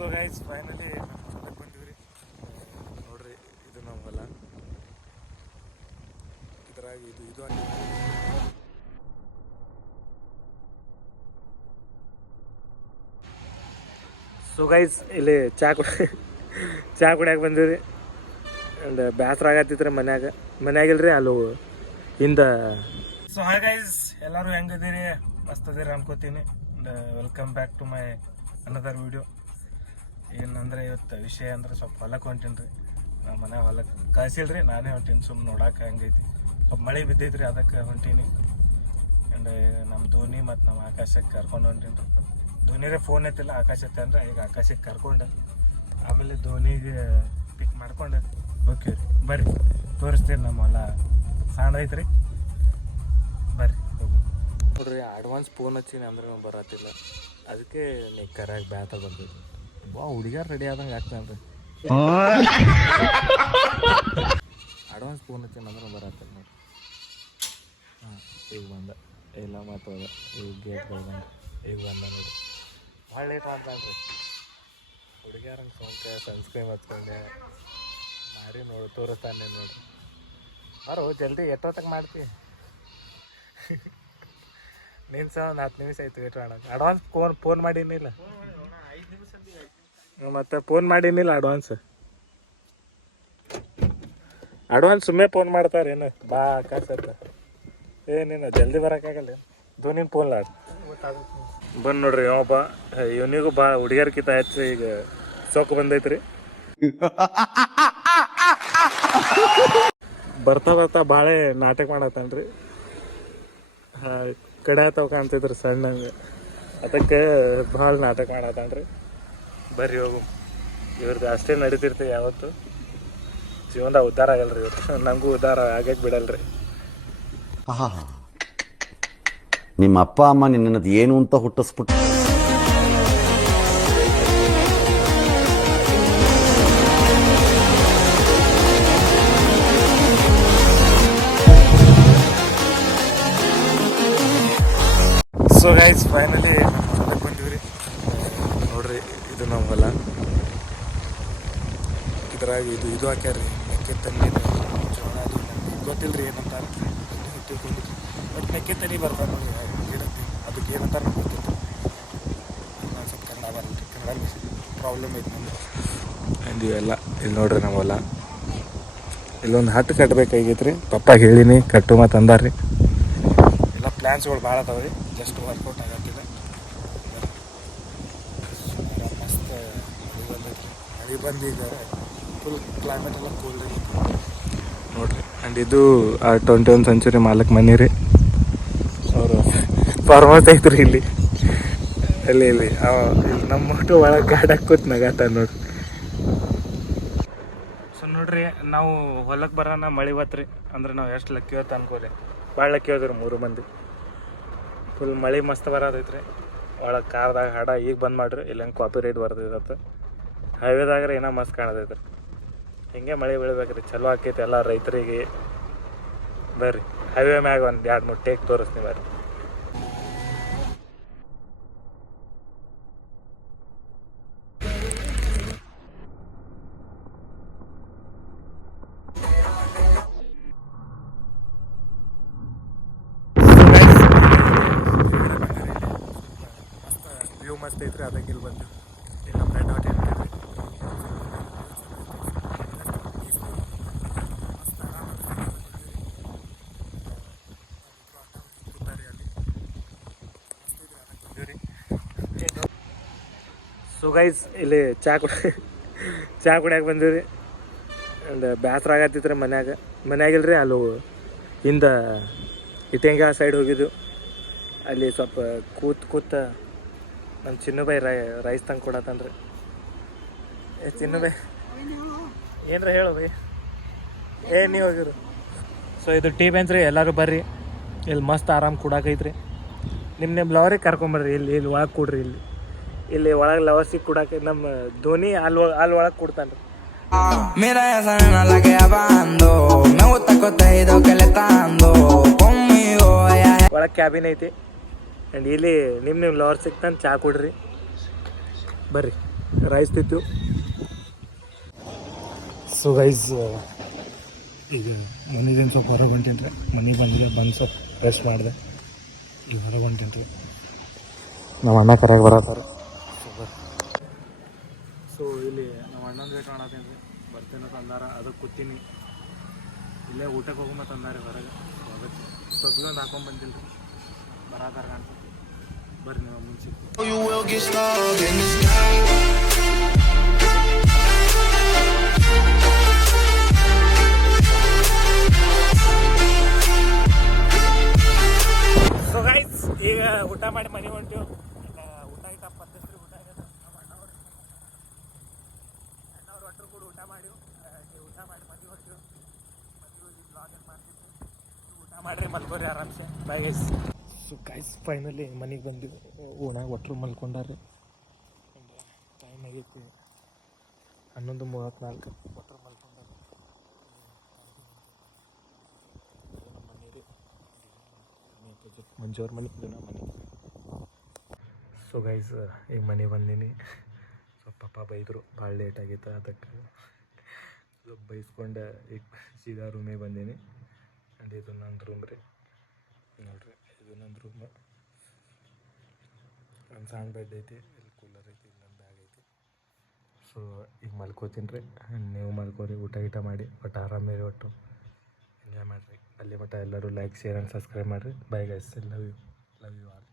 So guys finally ನಮ್ಮ ಹೊಲಕ್ಕೆ ಬಂದಿವ್ರಿ. ನೋಡ್ರಿ ಇದು ನಮ್ಮ ಹೊಲ. ಇದರಾಗಿ ಇದು ಸೊ ಗೈಸ್ ಇಲ್ಲಿ ಚಾ ಕುಡಿಯಾಕೆ ಬಂದಿವ್ರಿ. ಆ್ಯಂಡ್ ಬೇಸರ ಆಗತ್ತಿದ್ರೆ ಮನ್ಯಾಗಿಲ್ರಿ ಅಲ್ಲೂ ಹಿಂದೆ. ಸೊ ಹಾಯ್ ಗೈಸ್, ಎಲ್ಲರೂ ಹೆಂಗಿದ್ದೀರಿ? ಮಸ್ತ್ ಅದೀರಿ ಅನ್ಕೋತೀನಿ. Welcome back to my another video. ಏನಂದ್ರೆ ಇವತ್ತು ವಿಷಯ ಅಂದ್ರೆ ಸ್ವಲ್ಪ ಹೊಲಕ್ಕೆ ಹೊಂಟೀನಿ ರೀ. ನಮ್ಮ ಮನ್ಯಾಗ ಹೊಲಕ್ಕೆ ಕಳ್ಸಿಲ್ರಿ, ನಾನೇ ಹೊಂಟೀನಿ ಸುಮ್ಮನೆ ನೋಡಕ್ಕೆ ಹೆಂಗೈತಿ. ಸ್ವಲ್ಪ ಮಳೆ ಬಿದ್ದೈತ್ರಿ, ಅದಕ್ಕೆ ಹೊಂಟೀನಿ. ಆ್ಯಂಡ್ ನಮ್ಮ ಧೋನಿ ಮತ್ತು ನಮ್ಮ ಆಕಾಶಕ್ಕೆ ಕರ್ಕೊಂಡು ಹೊಂಟೀನಿ ರೀ. ಧೋನಿರೇ ಫೋನ್ ಐತಿಲ್ಲ, ಆಕಾಶ ಐತೆ ಅಂದ್ರೆ ಈಗ ಆಕಾಶಕ್ಕೆ ಕರ್ಕೊಂಡು ಆಮೇಲೆ ಧೋನಿಗೆ ಪಿಕ್ ಮಾಡ್ಕೊಂಡು ಓಕೆ ರೀ. ಬರ್ರಿ ತೋರಿಸ್ತೀನಿ ನಮ್ಮ ಹೊಲ ಸಣ್ಣ ಐತ್ರಿ. ಬರ್ರಿ ನೋಡ್ರಿ, ಅಡ್ವಾನ್ಸ್ ಫೋನ್ ಹಚ್ಚೀನಿ ಅಂದ್ರೆ ನಾವು ಬರತ್ತಿಲ್ಲ, ಅದಕ್ಕೆ ನೀ ಕರೆಯಾಗಿ ಬ್ಯಾತ ಬಂದಿದ್ವಿ. ಹುಡುಗ್ಯಾರ ರೆಡಿ ಆದಂಗೆ ಆಗ್ತಾನೆ ರೀ. ಅಡ್ವಾನ್ಸ್ ಫೋನ್ ಹಚ್ಚೀನಿ ಅಂದ್ರೆ ಬರತ್ತಿಲ್ಲ ನೋಡ್ರಿ. ಹಾಂ ಈಗ ಬಂದ ಇಲ್ಲ ಮಾತೋದ ಈಗ ಗೇಟ್ ಬಂದ ಈಗ ಬಂದ ನೋಡ್ರಿ. ಭಾಳ ಲೇಟ್ ಆಗ್ತಾನೆ ರೀ. ಹುಡುಗ್ಯಾರಂಗೆ ಸನ್ಸ್ಕ್ರೀಮ್ ಹಚ್ಕೊಂಡೆ ಮಾರಿ ನೋಡಿ ತೋರಿಸ್ತಾನೆ ನೋಡ್ರಿ. ಬರೋ ಜಲ್ದಿ ಎಷ್ಟೊತ್ತಕ್ಕೆ ಮಾಡ್ತಿ? ನೀನು ಸಹ ಒಂದು 10 ನಿಮಿಷ ಆಯ್ತು ವೇಟ್ ಮಾಡೋಕೆ. ಅಡ್ವಾನ್ಸ್ ಫೋನ್ ಮಾಡೀನಿಲ್ಲ ಮತ್ತೆ ಫೋನ್ ಮಾಡೀನಿಲ್ಲ ಅಡ್ವಾನ್ಸ್ ಸುಮ್ಮನೆ ಫೋನ್ ಮಾಡ್ತಾರೇನು? ಬಾ ಆಕಾಶತ್ತ ಏನೇನು ಜಲ್ದಿ ಬರೋಕ್ಕಾಗಲ್ಲ. ಧೋನಿನ ಫೋನ್ ಆಡ ಬಂದು ನೋಡ್ರಿ. ಅವಪ್ಪ ಇವನಿಗೂ ಭಾಳ ಹುಡುಗಿಯರ್ಕಿಂತ ಹೆಚ್ಚು ಈಗ ಸೊಕ್ಕು ಬಂದೈತ್ರಿ. ಬರ್ತಾ ಭಾಳ ನಾಟಕ ಮಾಡತ್ತಾನ್ರಿ. ಕಡೆ ಆತವ ಕಾಣ್ತಿದ್ರಿ ಸಣ್ಣಂಗೆ, ಅದಕ್ಕೆ ಭಾಳ ನಾಟಕ ಮಾಡತ್ತಾನ್ರಿ. ಬರ್ರಿ ಹೋಗು. ಇವ್ರದ್ದು ಅಷ್ಟೇ ನಡೀತಿರ್ತೀವಿ ಯಾವತ್ತು. ಜೀವನದಾಗ ಉದ್ಧಾರ ಆಗಲ್ರಿ ಇವ್ರು. ನಮಗೂ ಉದ್ಧಾರ ಆಗಕ್ಕೆ ಬಿಡಲ್ರಿ. ನಿಮ್ಮ ಅಪ್ಪ ಅಮ್ಮ ನಿನ್ನದು ಏನು ಅಂತ ಹುಟ್ಟಿಸ್ಬಿಟ್ಟು ಸೊ ಗೈಸ್ ಫೈನಲಿ ನಮ್ಮ ಹೊಲಕ್ಕೆ ಬಂದಿವ್ರಿ. ನೋಡ್ರಿ ಇದು ನಮ್ಮ ಹೊಲ. ಇದ್ರಾಗ ಇದು ಹಾಕ್ಯಾರ್ರಿ ಮೆಕ್ಕೆ ತನಿ, ಜೋಳ. ಗೊತ್ತಿಲ್ರಿ ಏನಂತಾರೆ, ತಿಳ್ಕೊಂಡಿದ್ರಿ. ಬಟ್ ಮೆಕ್ಕೆ ತನಿ ಬರ್ತಾರೆ ನೋಡಿ ಗಿಡಕ್ಕೆ, ಅದಕ್ಕೆ ಏನಂತಾರೆ ಗೊತ್ತಿತ್ತು. ನಾನು ಸ್ವಲ್ಪ ಕನ್ನಡ ಬರಲ್ರಿ, ಕನ್ನಡ ಪ್ರಾಬ್ಲಮ್ ಐತೆ ನಮ್ದು. ಆ್ಯಂಡ್ ಇವೆಲ್ಲ ಇಲ್ಲಿ ನೋಡ್ರಿ ನಮ್ಮ ಹೊಲ. ಇಲ್ಲೊಂದು ಹಟ್ಟು ಕಟ್ಟಬೇಕಾಗೈತ್ರಿ. ಪಪ್ಪ ಹೇಳಿನಿ ಕಟ್ಟು ಮತ್ತು ಅಂದಾರ್ರಿ. ಎಲ್ಲ ಪ್ಲ್ಯಾನ್ಸ್ಗಳು ಭಾಳ ಅದಾವೆ ರೀ, ಜಸ್ಟ್ ವರ್ಕೌಟ್ ಆಗತ್ತಿಲ್ಲ. ಮಸ್ತ್ ಮಳೆ ಬಂದೈತ್ರಿ. ಮಳೆ ಬಂದು ಈಗ ಫುಲ್ ಕ್ಲೈಮೇಟ್ ಎಲ್ಲ ಕೂಲ್ ಆಗೈತಿ ನೋಡ್ರಿ. ಆ್ಯಂಡ್ ಇದು 21 ಸೆಂಚುರಿ ಮಾಲಕ್ ಮನೆ ರೀ. ಅವರು ಫಾರ್ಮ್ ಹೌಸ್ ಐತ್ರಿ ಇಲ್ಲಿ ಇಲ್ಲಿ ನಮ್ಮ ಮಟ್ಟು ಒಳಗೆ ಗಾಡಕ್ಕೆ ಕೂತ್ ನಗಾತ ನೋಡ್ರಿ. ಸೊ ನೋಡ್ರಿ, ನಾವು ಹೊಲಕ್ಕೆ ಬರೋಣ ಮಳೆ ಬತ್ರಿ ಅಂದ್ರೆ ನಾವು ಎಷ್ಟು ಲಕ್ಕಿ ಇವತ್ತು ಅನ್ಕೋರಿ. ಭಾಳ ಲಕ್ಕಿ ಹೋದ್ರಿ 3 ಮಂದಿ. ಫುಲ್ ಮಳೆ ಮಸ್ತ್ ಬರೋದೈತ್ರಿ. ಒಳಗೆ ಕಾರ್ದಾಗ ಹಾಡ ಈಗ ಬಂದ್ ಮಾಡ್ರಿ, ಇಲ್ಲಂಗೆ ಕಾಪಿ ರೈಟ್ ಬರ್ದಿರತ್ತೆ. ಹೈವೇದಾಗ್ರೆ ಏನೋ ಮಸ್ತ್ ಕಾಣತೈತ್ರಿ. ಹಿಂಗೆ ಮಳೆ ಬೀಳ್ಬೇಕ್ರಿ, ಚಲೋ ಆಕೈತಿ ಎಲ್ಲ ರೈತರಿಗೆ. ಬರ್ರಿ ಹೈವೇ ಮ್ಯಾಗ ಒಂದು 2-3 ಟೇಕ್ ತೋರಿಸ್ತೀನಿ ಬರ್ರಿ. ವ್ಯೂ ಮಸ್ತ್ ಐತ್ರಿ, ಅದಕ್ಕೆ ಇಲ್ಲಿ ಬಂದು ಇಲ್ಲಿ ನಮ್ಮ ರೆಡ್ ಹಾಟ್ ಇರ್ತೀವಿ. ಸೊ ಗೈಸ್ ಇಲ್ಲಿ ಚಾ ಕುಡಿಯಾಕೆ ಬಂದಿವ್ರಿ. ಆ್ಯಂಡ್ ಬೇಸರ ಆಗತ್ತಿದ್ರೆ ಮನ್ಯಾಗಿಲ್ರಿ ಅಲ್ಲೂ ಹಿಂದೆ ಇಟ್ಟಂಗಿ ಸೈಡ್ ಹೋಗಿದ್ದು. ಅಲ್ಲಿ ಸ್ವಲ್ಪ ಕೂತ ನಮ್ಮ ಚಿನ್ನು ಬೈ ರೈಸ್ ತಂದು ಕೊಡತ್ತನ್ರಿ. ಚಿನ್ನು ಬೈ ಏನರ ಹೇಳು ಬೈ. ನೀವು ಹೋಗಿರು. ಸೊ ಇದು ಟೀ ಬೆಂಚ್ ರೀ, ಎಲ್ಲರೂ ಬರ್ರಿ. ಇಲ್ಲಿ ಮಸ್ತ್ ಆರಾಮ್ ಕೂಡಾಕೈತ್ರಿ. ನಿಮ್ಮ ಲವರಿಗೆ ಕರ್ಕೊಂಬರ್ರಿ. ಇಲ್ಲಿ ಒಳಗೆ ಕೂಡ್ರಿ. ಇಲ್ಲಿ ಒಳಗೆ ಲವರ್ಸಿಗೆ ಕೂಡಾಕ ನಮ್ಮ ಧೋನಿ ಅಲ್ಲಿ ಒಳಗೆ ಕೂಡ್ತಾನೆ ರೀ. ಒಳಗೆ ಕ್ಯಾಬಿನ್ ಐತಿ. ಆ್ಯಂಡ್ ಇಲ್ಲಿ ನಿಮ್ಮ ಲವರ್ ಸಿಗ್ತಾನೆ, ಚಾ ಕುಡ್ರಿ ಬರ್ರಿ. ರೈಸ್ ತಿತ್ತು. ಸೊ ಗೈಸ್ ಈಗ ಮನೆದೇನು ಸ್ವಲ್ಪ ಹೊರಗೆ ಹೊಂಟೀನಿ. ಮನೆಗೆ ಬಂದು ಸ್ವಲ್ಪ ರೆಸ್ಟ್ ಮಾಡಿದೆ. ಈಗ ಹೊರಗೆ ಹೊಂಟೀನಿ. ನಮ್ಮ ಅಣ್ಣ ಕರೆಯಾಗಿ ಬರತ್ತಾರೆ. ಸೊ ಇಲ್ಲಿ ನಮ್ಮ ಅಣ್ಣನ ವೇಟ್ ಮಾಡತ್ತೀನಿ ರೀ. ಬರ್ತೇನೆ ತಂದಾರ, ಅದಕ್ಕೆ ಕೂತೀನಿ. ಇಲ್ಲೇ ಊಟಕ್ಕೆ ಹೋಗೋ ತಂದಾರೆ ಹೊರಗೆ. ಸೊ ಅದಕ್ಕೆ ತೊಗೊಂಡು ಹಾಕೊಂಡು ಬಂದಿಲ್ಲ ರೀ. ಬರತ್ತಾರ ಕಾಣ್ತದೆ. ಬರ್ರಿ ನೀವು ಮುಂಚೆ. ಸೊ ಗೈಸ್ ಈಗ ಊಟ ಮಾಡಿ ಮನೆಗೆ ಹೊಂಟೀವಿ. ಊಟ ಗಿಟ ಪದ್ಧತಿ ಊಟ ಆಗ್ಯದ. ನಮ್ಮ ಅಣ್ಣವ್ರು ಒಟ್ಟರು ಕೂಡ ಊಟ ಮಾಡಿವು. ಊಟ ಮಾಡಿ ಮನೆಗೆ ಹೊಂಟೀವಿ. ಮನೆಗೆ ಹೋಗಿ ಬ್ಲಾಗ್ ಏನು ಮಾಡ್ತಿದ್ವಿ. ಊಟ ಮಾಡಿರಿ ಮಲ್ಕೋರಿ ಆರಾಮ್ಸೆ. Bye guys. So guys finally ಮನೆಗೆ ಬಂದಿವಿ. ಓಣಾಗ ಒಟ್ಟರು ಮಲ್ಕೊಂಡಾರೆ. ಟೈಮ್ ಆಗೈತಿ 11:34. ಒಟ್ಟರು ಮಲ್ಕೊಂಡಾರೆ. ನಮ್ಮ ಮನೆ ರೀ, ಮಂಜೂರ್ ಮನೆ ಇದು ನಮ್ಮ ಮನೆ. ಸೊ ಗೈಸ್ ಈಗ ಮನೆಗೆ ಬಂದೀನಿ. ಸ್ವಲ್ಪ ಪಪ್ಪ ಬೈದರು, ಭಾಳ ಲೇಟ್ ಆಗೈತೆ. ಅದಕ್ಕೆ ಸ್ವಲ್ಪ ಬೈಸ್ಕೊಂಡು ಈಗ ಸೀದಾ ರೂಮಿಗೆ ಬಂದೀನಿ. ಆ್ಯಂಡ್ ಇದು ನನ್ನ ರೂಮ್ ರೀ. ನೋಡಿರಿ, ಇದು ನನ್ನ ರೂಮ್. ಒಂದು ಸಣ್ಣ ಬೆಡ್ ಐತಿ, ಇಲ್ಲಿ ಕೂಲರ್ ಐತಿ, ಇಲ್ಲಿ ನನ್ನ ಬ್ಯಾಗ್ ಐತಿ. ಸೊ ಈಗ ಮಲ್ಕೋತೀನಿ ರೀ. ನೀವು ಮಲ್ಕೋರಿ, ಊಟ ಗೀಟ ಮಾಡಿ. ಒಟ್ಟು ಆರಾಮೇರಿ, ಒಟ್ಟು ಎಂಜಾಯ್ ಮಾಡಿರಿ. ಅಲ್ಲಿ ಮಟ್ಟ ಎಲ್ಲರೂ ಲೈಕ್, ಶೇರ್ ಆ್ಯಂಡ್ ಸಬ್ಸ್ಕ್ರೈಬ್ ಮಾಡಿರಿ. Bye guys, love you all.